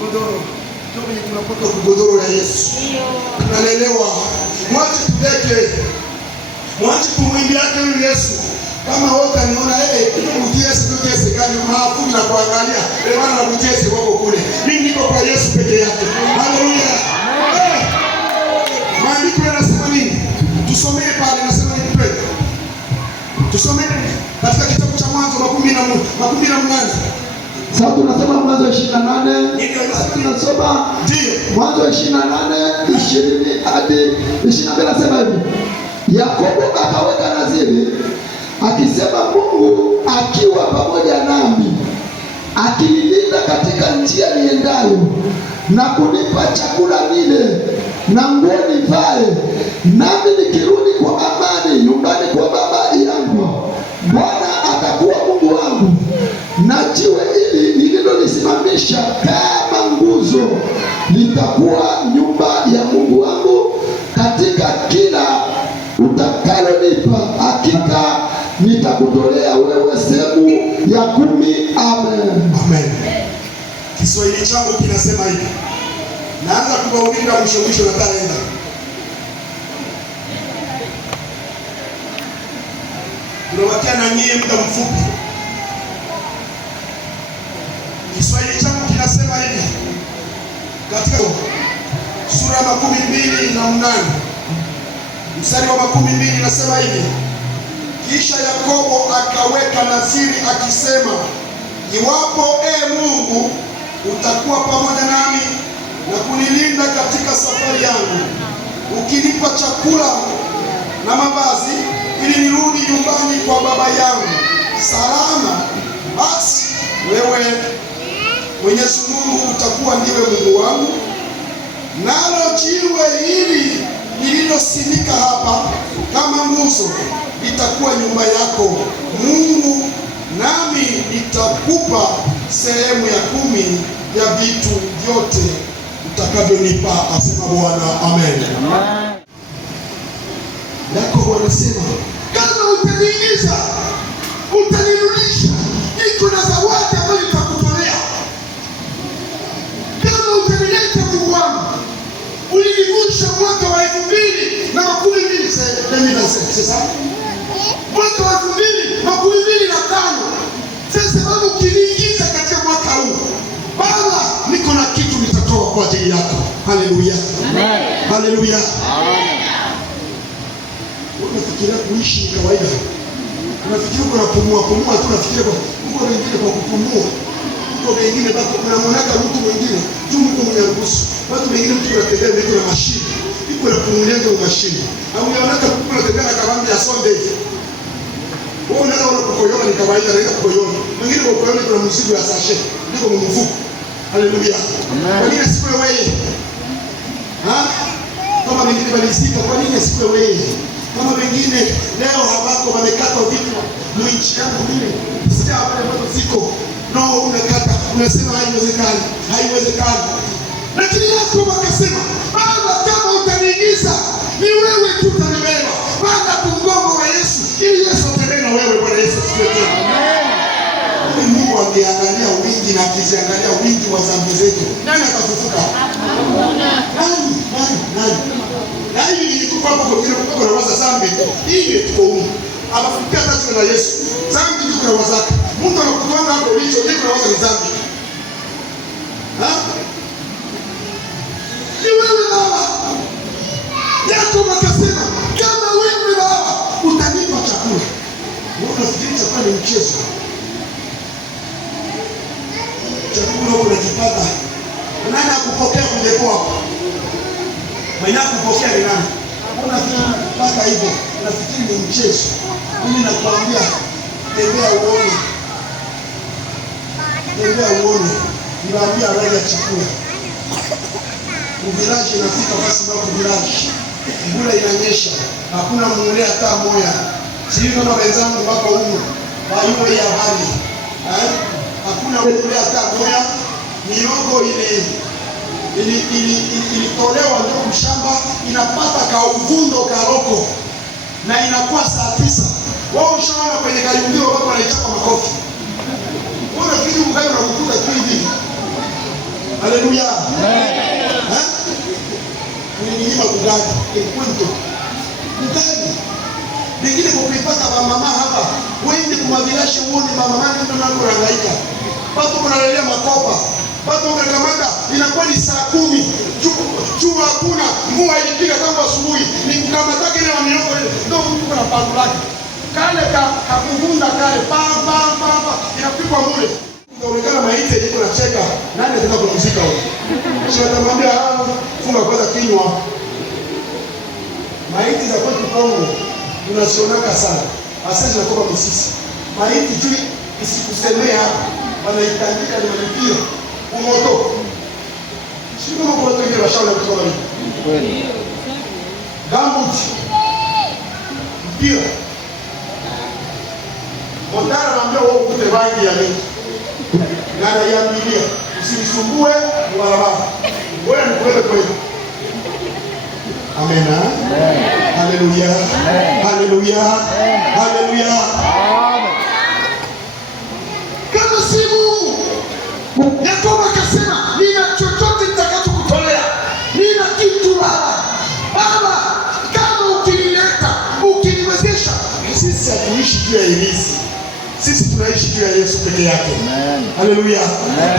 godoro. Ndio tunapata godoro la Yesu. Tunalelewa. Mwache tudeke. Mwache kumwimbia yake Yesu. Kama wote aniona Yesu gani maafu na kuangalia. Bwana mjesi wako kule. Mimi niko kwa Yesu peke yake. Haleluya. Maandiko yanasema nini? Tusomee pale, nasema nini pale? Tusomee katika kitabu cha Mwanzo 18. Sasa tunasema Mwanzo 28. Tunasoma Mwanzo 28 20 hadi 22. Nasema hivi: Yakobo akaweka nadhiri akisema, Mungu akiwa pamoja nami, akinilinda katika njia niendayo, na kunipa chakula nile na nguo nivae, nami nikirudi kwa amani nyumbani kwa baba yangu, Bwana atakuwa Mungu wangu, na jiwe hili nililolisimamisha kama nguzo litakuwa nyumba ya Mungu wangu. Katika kila utakalonipa, hakika nitakutolea wewe sehemu ya 10. Amen. Amen. Kiswahili changu kinasema hivi. Naanza kuhubiri mwisho na taenda. Tunawakia na nyie muda mfupi. Kiswahili changu kinasema hivi. Katika sura ya 28 mstari wa 12 nasema hivi: Kisha Yakobo akaweka nadhiri akisema, iwapo Mungu utakuwa pamoja nami na kunilinda katika safari yangu, ukinipa chakula na mavazi ili nirudi nyumbani kwa baba yangu salama, basi wewe Mwenyezi Mungu utakuwa ndiwe Mungu wangu, nalo jiwe hili nililosimika hapa kama nguzo itakuwa nyumba yako Mungu, nami nitakupa sehemu ya 10 ya vitu vyote utakavyonipa, asema Bwana. Amen. Yakobo anasema, kama utaniingiza, utanirudisha, niko na zawadi ambayo nitakutolea. Kama utanileta Mungu wangu, ulinivusha mwaka wa 2012 sasa. Mwaka wa 2025. Sasa Baba, ukiniingiza katika mwaka huu, Baba, niko na kitu nitatoa kwa ajili yako. Haleluya. Amen. Haleluya. Amen. Unafikiria kuishi ni kawaida? Unafikiria uko unapumua tu, unafikiria uko wengine kwa kupumua. Uko wengine bado unamwona mtu mwingine, tu mtu mwenye nguvu. Watu wengine mtu anatembea niko na mashine. Iko na pumulia ndio mashine. Au unaona kama unatembea na kawambi ya Sunday. Wewe unaona kukoyoa ni kawaida, naenda kukoyoa. Wengine kukoyoa kuna mzigo ya sashe, niko mfuko. Haleluya. Amen. Kwa nini siku wewe? Kama wengine walisika, kwa nini siku wewe? Kama wengine leo habako wamekata vitu mwinchi yangu mimi. Sija wale watu ziko. No, unakata, unasema haiwezekani. Lakini Yakobo akasema, Baba, kama utaniingiza, ni wewe tu utanibeba. Baba, kumgongo wa Yesu, ili Yesu atembee na wewe. Bwana Yesu asifiwe. Amen. Mungu angeangalia wingi na akiziangalia wingi wa dhambi zetu, nani atafufuka? Nani? Na hii nilikuwa hapo kwa kile kwa waza dhambi. Hii tuko huko. Abafikia tatu na Yesu. Dhambi ndio kwa wazaka. Mungu anakutoa hapo hicho ndio kwa waza dhambi. Ni wewe Baba. Yakobo akasema, kama wewe Baba utanipa chakula. Unafikiri chakula ni mchezo? Chakula unakipata. Nani akupokea kule kwako? Mwenye akupokea ni nani? Unafikiri hivyo? Unafikiri ni mchezo? Mimi nakwambia, tembea uone. Niwaambia habari ya chakula. Uviraji inafika basi na uviraji. Mvula inanyesha, hakuna mngolea hata moja. Sisi kama wenzangu wako huko, waiwe ya habari. Hakuna mngolea hata moja. Miogo ilitolewa ndio mshamba, inapata kauvundo karoko na inakuwa saa 9. Wao ushaona kwenye kayungio wako wanaichapa makofi. Mbona kitu mkayo na kukuta tu hivi? Haleluya. Ninyima kugaji kwento kugaji bingine kupipata ba mama hapa wende kumabilashe uone mama mama ndio nakorangaika watu kunalelea makopa watu unakamata inakuwa ni saa 10 jua hakuna mvua ilipiga tangu asubuhi ni kukamata kile wa miongo ndio mtu kuna pango lake kale kakuvunda kale pa inapigwa mule unaonekana maiti iko na cheka nani anataka kupumzika huko sio atamwambia funga kwanza kinywa. Maiti za kwetu Kongo tunasionaka sana. Asante zinakuwa misisi. Maiti tu isikusemea hapa. Wanaitandika ni malipio. Umoto. Sio kama kwa watu wengine washauri kutoka hivi. Kweli. Gambuti. Mpira. Mondara anaambia wewe ukute rangi ya nini? Na anaiambilia usinisumbue barabara. Wewe ni kweli. Amen. Haleluya. Haleluya. Haleluya. Kama si Mungu, Yakobo akasema, nina chochote nitakachokutolea. Nina kitu Baba, kama ukinileta, ukiniwezesha. Sisi hatuishi juu ya irizi. Sisi tunaishi juu ya Yesu peke yake. Haleluya.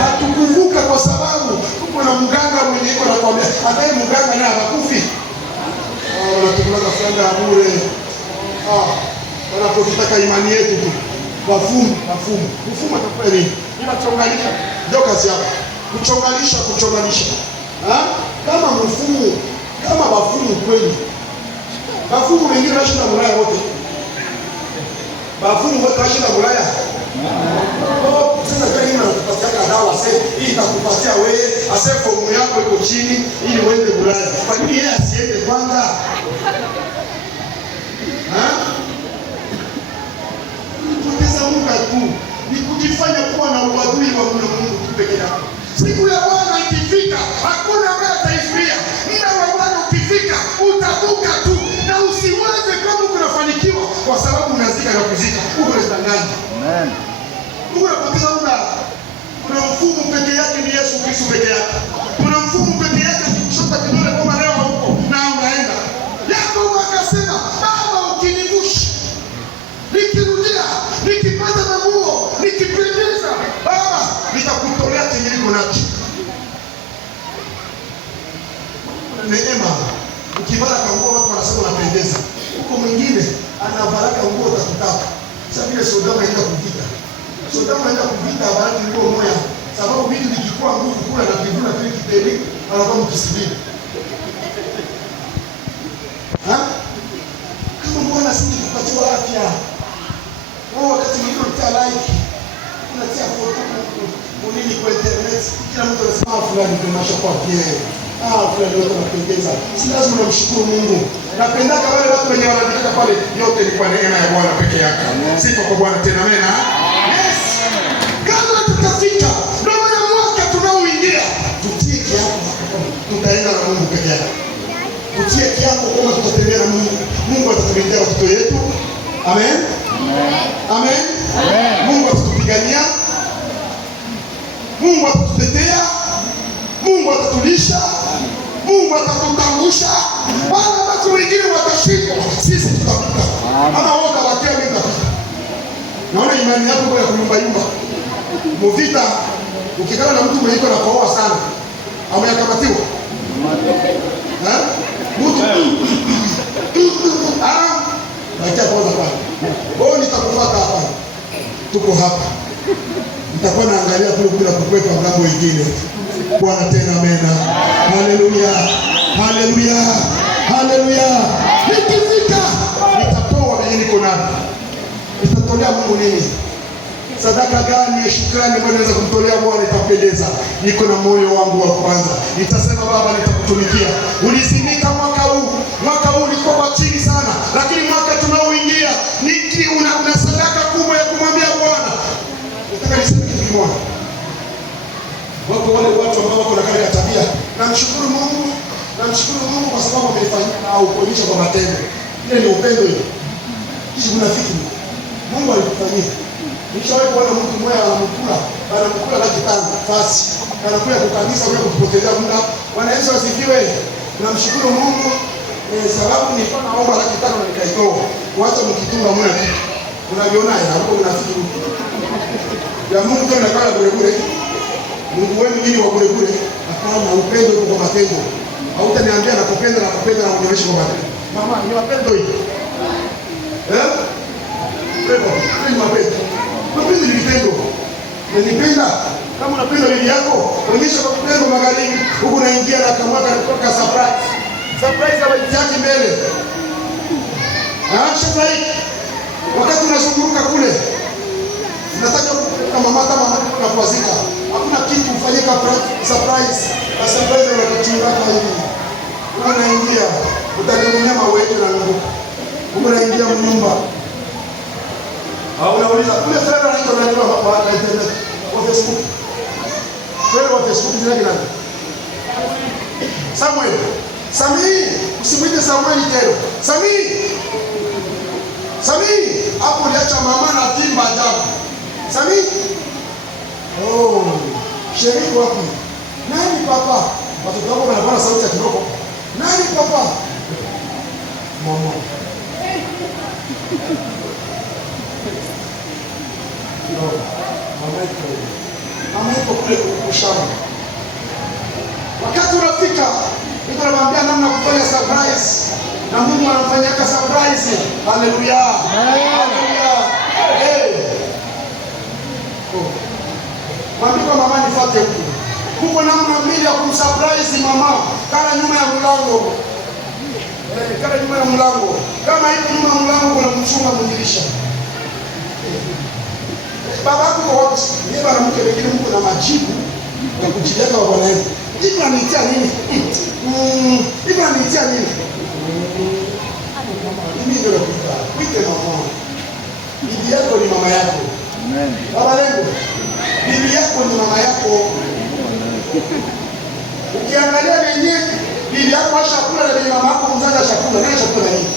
Hatukuvuka kwa sababu kuna mganga mwenye iko anakuambia, hata mganga naye hakufi. Wanatukulaga franga ya bure. Wanapotaka imani yetu tu. Wafumu. Mfumo atakuwa nini? Inachonganisha. Ndio kazi yako. Kuchonganisha. Kama mfumo, kama wafumu kweli. Wafumu wengine wanashinda Ulaya wote. Wafumu wote wanashinda Ulaya. Sasa kama unakupatia dawa sasa, hii itakupatia wewe, ase fomu yako iko chini ili uende Ulaya. Kwa nini yeye asiende kwanza? Kupoteza muda tu, ni kujifanya kuwa na uadui wa Mungu tu peke yake. Siku ya Bwana ikifika, hakuna ambaye ataizuia. Muda wa Bwana ukifika, utavuka tu na usiwaze kama unafanikiwa kwa sababu unazika na kuzika. Uko unadanganya. Amen. Unapoteza muda. Kuna mfumo peke yake ni Yesu Kristo peke yake. Kuna mfumo peke yake kushota kidole kwa leo huko na unaenda. Yakobo akasema, Baba ukinivusha, nikirudia, nikipata nguo, nikipendeza, Baba nitakutolea chenye niko nacho. Neema. Ukivaa nguo watu wanasema unapendeza. Huko mwingine anavaa nguo utakutaka. Sasa vile Sodoma inaenda kuvita. Sodoma inaenda kuvita habari nguo moja. Sababu vitu vikikuwa nguvu kula na kivuna kile kiteni anakuwa mkisibiri. Kama mbona sisi kupatiwa afya. Wao wakati mwingine unatia like, unatia foto nini kwa internet, kila mtu anasema fulani tunasha kwa pia. Fulani wote wanapendeza. Si lazima unamshukuru Mungu. Napendaka wale watu wenye wanadika pale, yote ni kwa neema ya Bwana peke yake. Sifa kwa Bwana tena amen. Yes. Kama tutafika ndio na mwaka tunaoingia, tutie kiapo tutaenda na Mungu peke yake. Tutie kiapo kama tutatembea na Mungu. Mungu atatulindia watoto wetu. Amen. Amen. Mungu atatupigania. Mungu atatutetea. Mungu atatulisha. Mungu atatutangusha. Wala watu wengine watashindwa, sisi tutapita. Ama wote wakia mimi tutapita. Naona imani yako kwa kuyumba. Mvita ukikana na mtu mwenye na kohoa sana. Ameyakamatiwa. Mtu. Wacha kwanza pale. Wewe nitakufuata hapa. Tuko hapa. Nitakuwa naangalia kule bila kukwepa ngambo nyingine. Bwana tena amena. Haleluya. Haleluya. Haleluya. Nikifika nitatoa nini niko nayo. Nitatolea Mungu nini? Sadaka gani ya shukrani ambayo naweza kumtolea Bwana itapendeza? Niko na moyo wangu wa kwanza. Nitasema Baba nitakutumikia. Ulizimika mwaka huu. Mwaka huu ulikuwa chini sana, lakini mwaka tunaoingia una sadaka kubwa ya kumwambia Bwana. Nataka niseme kitu kimoja. Wako wale watu ambao wako na kale ya tabia. Namshukuru Mungu kwa sababu amenifanyia au kuonyesha kwa matendo. Ile ni upendo ile. Kisha unafiki. Mungu alikufanyia. Nishawahi kuona mtu mmoja anamkula laki 5 fasi. anakuja kukanisa kwa kupoteza muda. Bwana Yesu asifiwe. Namshukuru Mungu sababu nilikuwa naomba 500 na nikaitoa. Wacha mkitunga mwana kitu. Unaviona hapo unafikiri. Ya Mungu ndio anakaa bure bure. Mungu wenu nini wa bure bure? Hapana, upendo uko kwa matendo. Hautaniambia nakupenda na kuonyesha kwa matendo. Mama, ni mapendo hivi. Pendo, ni mapendo. Mapendo ni vitendo. Unanipenda? Kama unapenda bibi yako, onyesha kwa kupenda magharibi. Huko unaingia na kamwaka kutoka surprise. Surprise hapo yake mbele. Shazai. Wakati unazunguruka kule. Unataka kama mama na kuazika. Hakuna kitu ufanyika surprise. Na surprise unakuchunga kama hivi. Unaingia, utategemea mawetu na nguvu. Unaingia mnyumba. Unauliza kule fulani anaitwa nani kwa internet? Kwa Facebook. Kwa Facebook ni nani? Samuel. Sami, usimwite Samuel tena. Sami, hapo uliacha mama na timba ajabu. Sami? Oh, sheri wapi? Nani papa? Watoto wako wanapata sauti ya kiroho. Nani papa? Mama. Mama iko kule kushamba. Wakati unafika, niko namwambia namna kufanya surprise. Na Mungu anafanyaka surprise. Haleluya. Haleluya. Mwambie mama nifuate huko. Huko namna mbili ya kumsurprise mama. Kana nyuma ya mlango. Kana nyuma ya mlango. Kama hivi nyuma ya mlango kuna mchunga mdirisha. Baba yako kwa wapi? Yeye bwana mke wengine mko na majibu ya kujieleka kwa Bwana Yesu. Hivi ananitia nini? Hivi ananitia nini? Mimi ndio nakuita. Kuite mama. Bibi yako ni mama yako. Amen. Baba lengo. Bibi yako ni mama yako. Ukiangalia wenyewe bibi yako ashakula na bibi mama yako mzazi ashakula. Nani ashakula nini?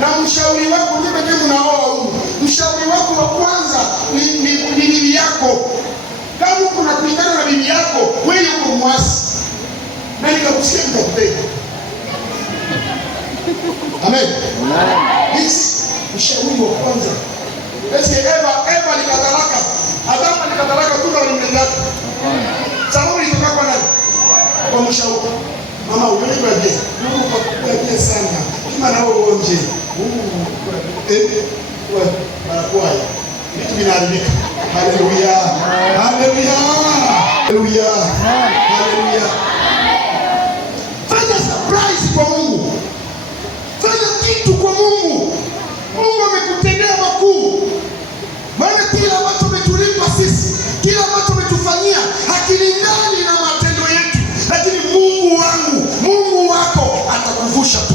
Na mshauri wako ndiye mnaoa huko. Mshauri wako wa kwanza ni bibi yako. Kama kuna kupingana na bibi yako, wewe uko mwasi. Na nikakusikia nitakupenda. Amen. Yes, mshauri wa kwanza. Eti Eva alikatalaka. Adamu alikatalaka tunda la mlingano. Sababu ilitoka kwa nani? Kwa mshauri. Mama unanipa je? Mungu akubariki sana. Kama nao uonje. Barakoa. Vitu vinaharibika. Haleluya. Haleluya. Haleluya. Haleluya. Fanya surprise kwa Mungu. Fanya kitu kwa Mungu. Mungu amekutendea makuu. Maana kila ambacho umetulipa sisi, kila ambacho umetufanyia hakilingani na matendo yetu. Lakini Mungu wangu, Mungu wako atakuvusha tu.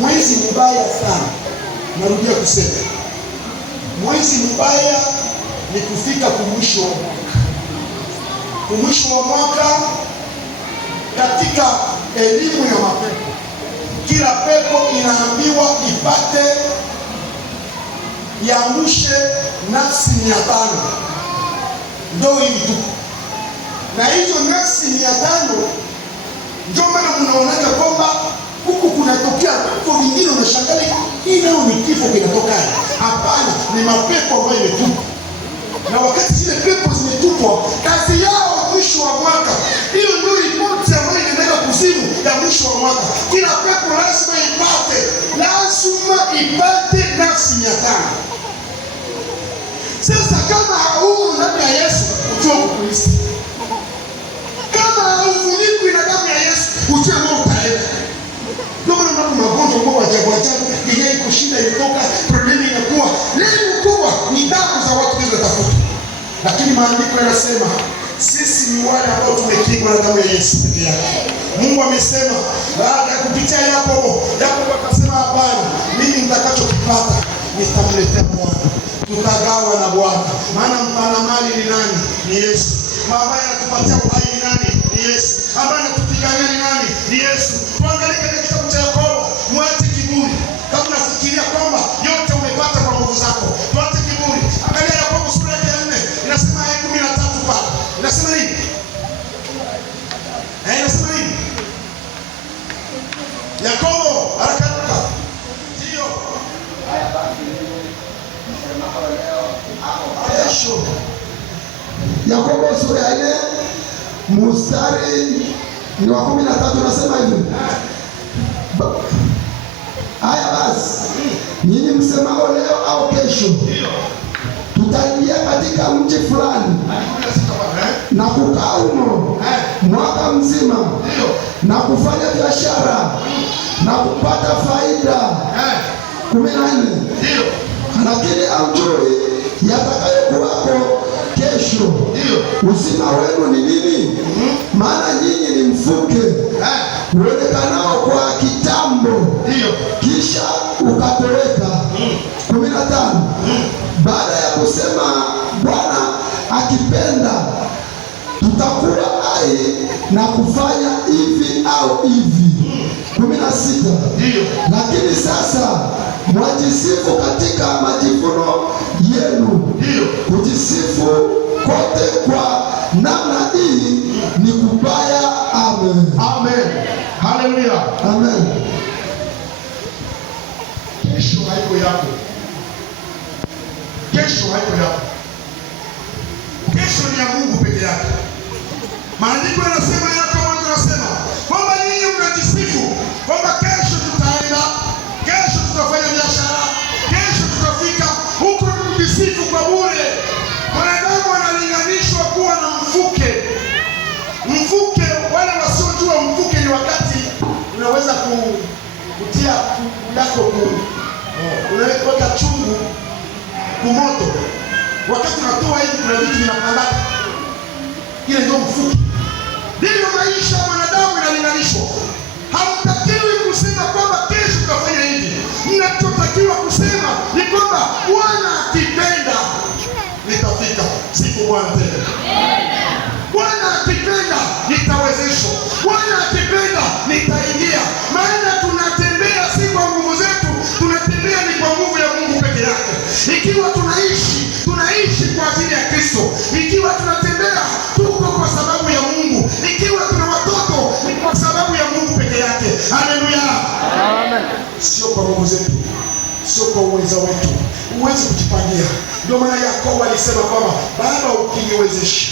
Mwezi mbaya sana. Narudia kusema. Mwezi mbaya ni kufika kumwisho wa mwaka. Kumwisho wa mwaka katika elimu ya mapepo. Kila pepo inaambiwa ipate yamushe nafsi 500. Ndio hivi tu. Na hizo nafsi 500 ndio maana mnaonaga kwamba huku kunatokea vifo vingine, unashangaa hii nayo ni kifo kinatoka. Hapana, ni mapepo ambayo imetupwa. Na wakati zile pepo zimetupwa, kazi yao mwisho wa mwaka, hiyo ndio ripoti ambayo inaenda kuzimu ya mwisho wa mwaka. Kila pepo lazima ipate nafsi 500. Sasa kama haumo ndani ya Yesu, ujue Kristo. Kama haufunikwi na damu ya Yesu, ujue wewe utaenda. Ndio maana magonjwa kwa ajabu yenyewe kushinda ilitoka, problemi inakuwa lengo kubwa ni damu za watu hizo tafuta. Lakini maandiko yanasema sisi ni wale ambao tumekingwa na damu ya Yesu pekee yake. Mungu amesema baada ya kupitia Yakobo akasema hapana, mimi nitakachokipata nitamletea Bwana. Tutagawa na Bwana. Maana mpana mali ni nani? Ni Yesu. Ambaye anatupatia uhai ni nani? Ni Yesu. Ambaye anatupigania ni nani? Ni Yesu. Tuangalie katika kitabu cha Yakobo, mwache kiburi. Kama unafikiria kwamba yote umepata kwa nguvu zako, tuache kiburi. Angalia Yakobo sura ya 4 inasema sura ya 4 mstari ni wa 13, nasema hivi. Haya basi, nyinyi msemao leo au kesho tutaingia katika mji fulani na kukaa humo mwaka mzima na kufanya biashara na kupata faida. 14. Lakini hamjui yatakayokuwako kesho. Uzima wenu ni nini? Maana nyinyi ni mfuke uonekanao kwa kitambo, kisha ukatoweka. 15. Baada ya kusema Bwana akipenda tutakuwa hai na kufanya hivi au hivi. 16. Lakini sasa mwajisifu katika majivuno yenu. Kujisifu kote kwa namna hii ni kubaya. Amen. Amen. Haleluya. Amen. Kesho haiko yako. Kesho haiko yako. Kesho ni ya Mungu peke yake. Maandiko yanasema yako, watu wanasema kwamba nyinyi mnajisifu kwamba kesho tutaenda, kesho tutafanya biashara, kesho tutafika huko. Mjisifu kwa bure. Mwanadamu analinganishwa kuwa na mfuke. Mfuke, wale wasiojua mfuke ni wakati unaweza kutia yako unaweka chungu kumoto. Wakati unatoa hivi kuna vitu vinapandaka. Ile ndio mfuke. Ndivyo maisha ya mwanadamu inalinganishwa. Hamtakiwi kusema kwamba kesho tutafanya hivi. Mnachotakiwa kusema ni kwamba Bwana akipenda nitafika. Siku Bwana tena. Bwana akipenda nitawezeshwa. Bwana akipenda nitaingia. Maana tunatembea si kwa nguvu zetu, tunatembea ni kwa nguvu ya Mungu peke yake. Ikiwa tunaishi kwa ajili ya Kristo. Ikiwa tunatembea tuko kwa sababu ya Mungu. Ikiwa tuna watoto ni kwa sababu ya Mungu peke yake. Haleluya. Amen. Sio kwa nguvu zetu, sio kwa uwezo wetu. Huwezi kujipangia. Ndio maana Yakobo alisema kwamba Baba ukiniwezesha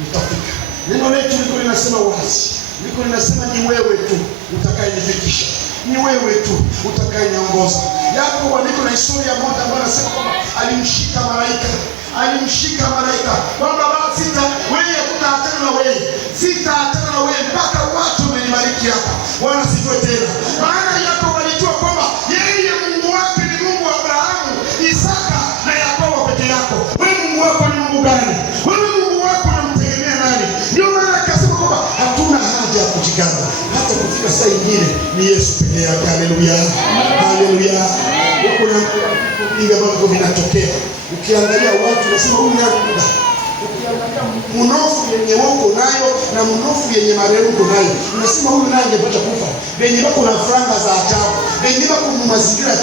nitafika. Neno letu liko linasema wazi. Liko linasema ni wewe tu utakayenifikisha. Ni wewe tu utakayeniongoza. Yakobo liko na historia moja ambayo anasema kwamba alimshika malaika kwamba basi wewe utaachana na wewe, sitaachana na wewe mpaka watu wamenibariki hapa. Bwana sifiwe tena. Maana Yakobo alijua kwamba yeye Mungu wake ni Mungu wa Abrahamu, Isaka na Yakobo peke yako. Wewe Mungu wako ni Mungu gani? Wewe Mungu wako unamtegemea nani? Ndio maana akasema kwamba hatuna haja ya kujigamba. Hata kufika saa nyingine ni Yesu peke yake. Haleluya. Haleluya. Kuna vingi ambavyo vinatokea. Ukiangalia watu unasema huyu ni Mungu. Ukiangalia mnofu yenye wako nayo na mnofu yenye marehemu nayo, unasema huyu naye angepata kufa. Wenye wako na franga za ajabu, wenye wako mazingira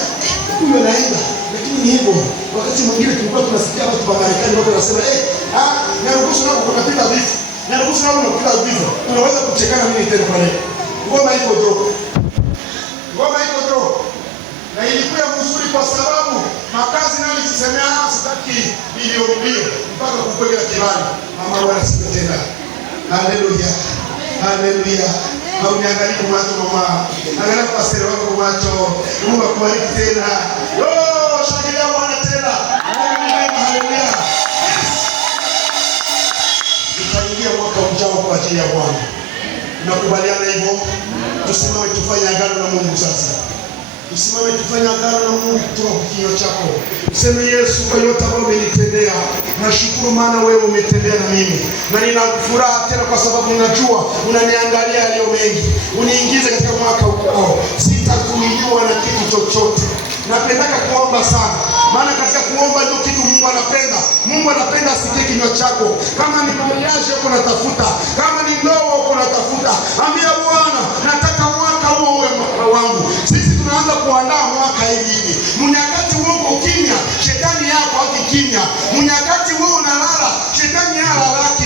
huyo naenda. Lakini ni hivyo. Wakati mwingine tulikuwa tunasikia watu wa Marekani wako wanasema naruhusu nako kupiga vifo. Naruhusu nako kupiga vifo. Unaweza kuchekana nini tena pale? Ngoma iko drop. Na ilikuwa mzuri kwa sababu makazi nani kisemea sitaki bilioni mpaka kukwenda kibali. Mama Bwana siku tena. Haleluya. Haleluya. Au niangalie kwa macho mama. Angalia kwa pastor wako kwa macho. Mungu akubariki tena. Shangilia Bwana tena. Haleluya. Tutaingia mwaka ujao kwa ajili ya Bwana. Nakubaliana hivyo. Tusimame tufanye agano na Mungu sasa. Usimame tufanye agano na Mungu kutoka kwa kinywa chako. Useme Yesu, kwa yote ambayo umenitendea, nashukuru maana wewe umetendea na mimi. Na nina furaha tena kwa sababu ninajua unaniangalia yaliyo mengi. Uniingize katika mwaka ujao. Sitazuiliwa na kitu chochote. Napendaka kuomba sana. Maana katika kuomba ndio kitu Mungu anapenda. Mungu anapenda asikie kinywa chako. Kama ni mariage uko natafuta, kama ni ndoa uko natafuta, ambia Bwana, nataka mwaka huo uwe mwaka wangu. Sisi tunaanza kuandaa mwaka hivi. Mnyakati wewe ukimya, shetani yako akikimya. Mnyakati wewe unalala, shetani yala laki.